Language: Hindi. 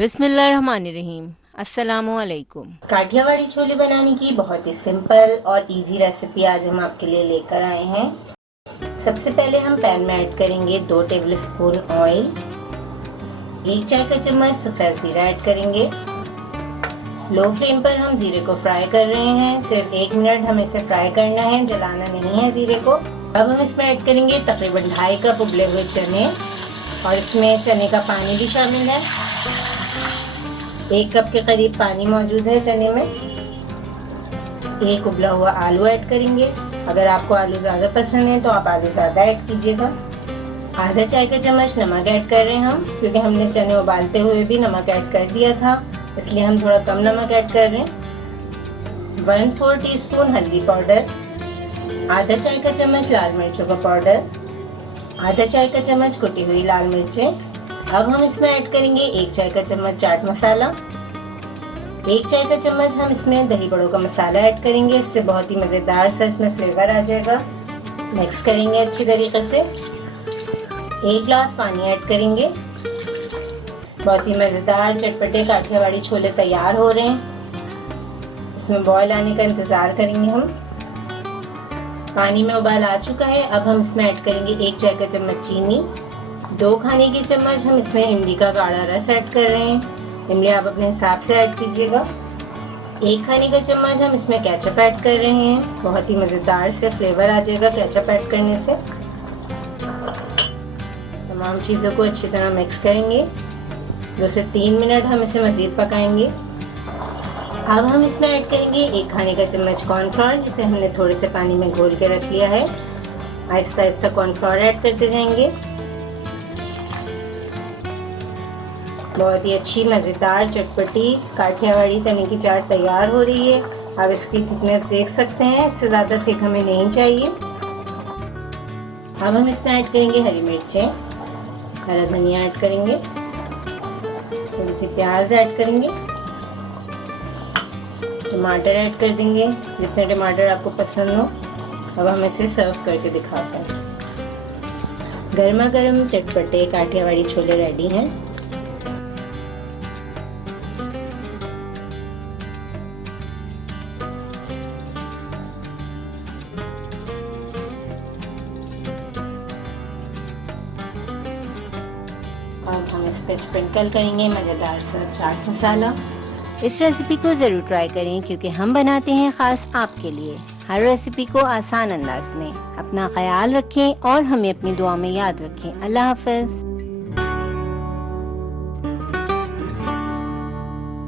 बिस्मिल्लाहिर्रहमानिर्रहीम। अस्सलामुअलैकुम। काठियावाड़ी छोले बनाने की बहुत ही सिंपल और इजी रेसिपी आज हम आपके लिए लेकर आए हैं। सबसे पहले हम पैन में ऐड करेंगे 2 टेबलस्पून ऑयल, 1 चाय का चम्मच सफ़ेद ज़ीरा ऐड करेंगे। लो फ्लेम पर हम ज़ीरे को फ्राई कर रहे हैं। सिर्फ 1 मिनट हमें इसे फ्राई करना है, जलाना नहीं है ज़ीरे को। अब हम इसमें ऐड करेंगे तकरीबन 2.5 कप उबले हुए चने और इसमें चने का पानी भी शामिल है। 1 कप के करीब पानी मौजूद है चने में। 1 उबला हुआ आलू ऐड करेंगे। अगर आपको आलू ज़्यादा पसंद है तो आप आलू ज़्यादा ऐड कीजिएगा। आधा चाय का चम्मच नमक ऐड कर रहे हैं हम, क्योंकि हमने चने उबालते हुए भी नमक ऐड कर दिया था, इसलिए हम थोड़ा कम नमक ऐड कर रहे हैं। 1/4 टीस्पून हल्दी पाउडर, आधा चाय का चम्मच लाल मिर्चों का पाउडर, आधा चाय का चम्मच कुटी हुई लाल मिर्चें। अब हम इसमें ऐड करेंगे 1 चाय का चम्मच चाट मसाला, 1 चाय का चम्मच हम इसमें दही बड़ों का मसाला ऐड करेंगे। इससे बहुत ही मज़ेदार सा इसमें फ्लेवर आ जाएगा। मिक्स करेंगे अच्छी तरीके से। 1 ग्लास पानी ऐड करेंगे। बहुत ही मज़ेदार चटपटे काठियावाड़ी छोले तैयार हो रहे हैं। इसमें बॉयल आने का इंतज़ार करेंगे हम। पानी में उबाल आ चुका है। अब हम इसमें ऐड करेंगे 1 चाय का चम्मच चीनी, 2 खाने के चम्मच हम इसमें इमली का गाढ़ा रस ऐड कर रहे हैं। इमली आप अपने हिसाब से ऐड कीजिएगा। 1 खाने का चम्मच हम इसमें केचप ऐड कर रहे हैं। बहुत ही मज़ेदार से फ्लेवर आ जाएगा केचप ऐड करने से। तमाम चीज़ों को अच्छी तरह मिक्स करेंगे। 2 से 3 मिनट हम इसे मज़ीद पकाएंगे। अब हम इसमें ऐड करेंगे 1 खाने का चम्मच कॉर्नफ्लोर, जिसे हमने थोड़े से पानी में घोल के रख लिया है। आहिस्ता आहिस्ता कॉर्नफ्लोर ऐड करते जाएंगे। बहुत ही अच्छी मज़ेदार चटपटी काठियावाड़ी चने की चाट तैयार हो रही है। आप इसकी थिकनेस देख सकते हैं, इससे ज़्यादा थिक हमें नहीं चाहिए। अब हम इसमें ऐड करेंगे हरी मिर्चें, हरा धनिया ऐड करेंगे, थोड़ी सी प्याज ऐड करेंगे, टमाटर ऐड कर देंगे जितने टमाटर आपको पसंद हो। अब हम इसे सर्व करके दिखाते हैं। गर्मा गर्म चटपटे काठियावाड़ी छोले रेडी हैं। अब हम इस पर स्प्रिंकल करेंगे मज़ेदार सा चाट मसाला। इस रेसिपी को ज़रूर ट्राई करें, क्योंकि हम बनाते हैं ख़ास आपके लिए हर रेसिपी को आसान अंदाज में। अपना ख्याल रखें और हमें अपनी दुआ में याद रखें। अल्लाह हाफ़िज़।